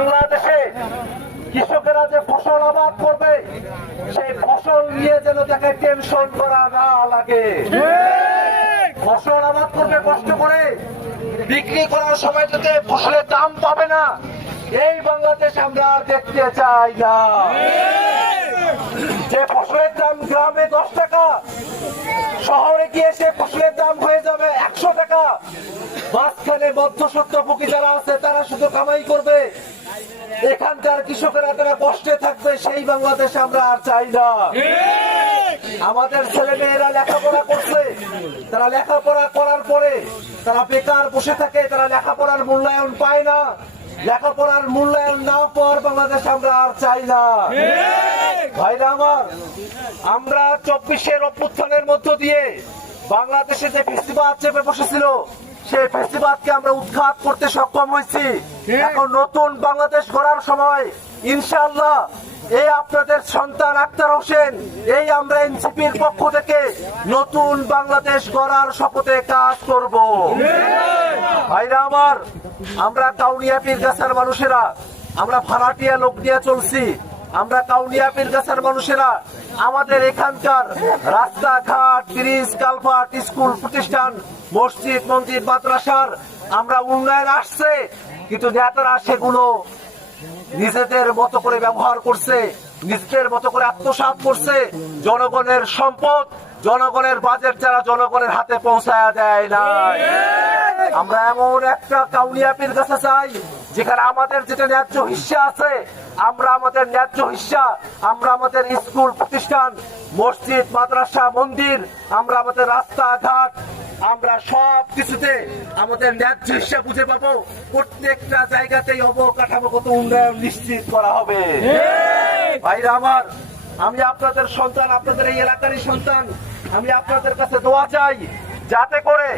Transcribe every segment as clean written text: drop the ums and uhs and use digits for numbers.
বাংলাদেশে কৃষকেরা যে ফসল আবাদ করবে সেই ফসল নিয়ে যেন তাকে টেনশন করা না লাগে। ফসল আবাদ করবে কষ্ট করে, বিক্রি করার সময় যাতে ফসলের দাম পাবে না, এই বাংলাদেশ আমরা আর দেখতে চাই না। যে ফসলের দাম গ্রামে 10 টাকা, শহরে গিয়ে সে ফসলের দাম হয়ে যাবে 100 টাকা। মাঝখানে মধ্যস্বত্বভোগী যারা আছে তারা শুধু কামাই করবে, এখানকার কৃষকেরা তারা কষ্টে থাকবে, সেই বাংলাদেশ আমরা আর চাই না। আমাদের ছেলে মেয়েরা লেখাপড়া করছে, তারা লেখাপড়া করার পরে তারা বেকার বসে থাকে, তারা লেখাপড়ার মূল্যায়ন পায় না। লেখাপড়ার মূল্যায়ন না পাওয়ার বাংলাদেশ আমরা আর চাই না। ভাইরা আমার, আমরা 24-এর অভ্যুত্থানের মধ্য দিয়ে বাংলাদেশে যে ফেস্টিভাল চেপে বসেছিল সেই ফেস্টিভালকে আমরা উৎখাত করতে সক্ষম হয়েছি। এখন নতুন বাংলাদেশ গড়ার সময় ইনশাআল্লাহ এই আপনাদের সন্তান আক্তার হোসেন, এই আমরা এনসিপির পক্ষ থেকে নতুন বাংলাদেশ গড়ার শপথে কাজ করব। ভাইরা আমার, আমরা কাউনিয়া পীরগাছার মানুষেরা, আমরা ভাড়াটিয়া লোক নিয়ে চলছি। আমরা কাউনিয়া পীরগাছার মানুষেরা আমাদের এখানকার রাস্তাঘাট, ব্রিজ, কালভার্ট, স্কুল প্রতিষ্ঠান, মসজিদ, মন্দির, মাদ্রাসার আমরা উন্নয়ন আসছে, কিন্তু নেতারা সেগুলো নিজেদের মতো করে ব্যবহার করছে, নিজেদের মতো করে আত্মসাৎ করছে। জনগণের সম্পদ, জনগণের বাজেট যারা জনগণের হাতে পৌঁছায় দেয় না। আমরা এমন একটা কাউনিয়া পীরগাছা চাই যেখানে আমাদের যেটা ন্যায্য হিস্সা আছে, আমরা আমাদের ন্যায্য হিস্সা, আমরা আমাদের স্কুল প্রতিষ্ঠান, মসজিদ, মাদ্রাসা, মন্দির, আমরা আমাদের রাস্তাঘাট, আমরা সব কিছুতে আমাদের ন্যায্য হিস্সা বুঝে পাবো। প্রত্যেকটা জায়গাতেই অবকাঠামোগত উন্নয়ন নিশ্চিত করা হবে। ভাইরা আমার, আমি আপনাদের সন্তান, আপনাদের এই এলাকারই সন্তান, আমি আপনাদের কাছে দোয়া চাই যাতে করে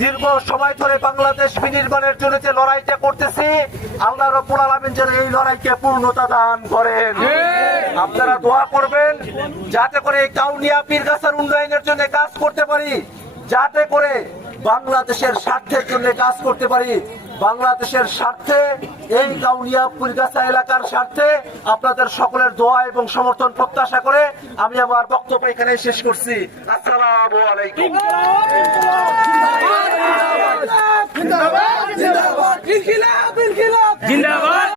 দীর্ঘ সময় ধরে বাংলাদেশ বিনির্মাণের জন্য যে লড়াইটা করতেছি, আল্লাহ রাব্বুল আলামিন যেন এই লড়াইকে পূর্ণতা দান করেন। আপনারা দোয়া করবেন যাতে করে এই কাউনিয়া পীরগাছার উন্নয়নের জন্য কাজ করতে পারি, যাতে করে বাংলাদেশের স্বার্থের জন্য কাজ করতে পারি। বাংলাদেশের স্বার্থে, এই কাউনিয়া পীরগাছা এলাকার স্বার্থে আপনাদের সকলের দোয়া এবং সমর্থন প্রত্যাশা করে আমি আমার বক্তব্য এখানে শেষ করছি। আসসালামু আলাইকুম। জিন্দাবাদ।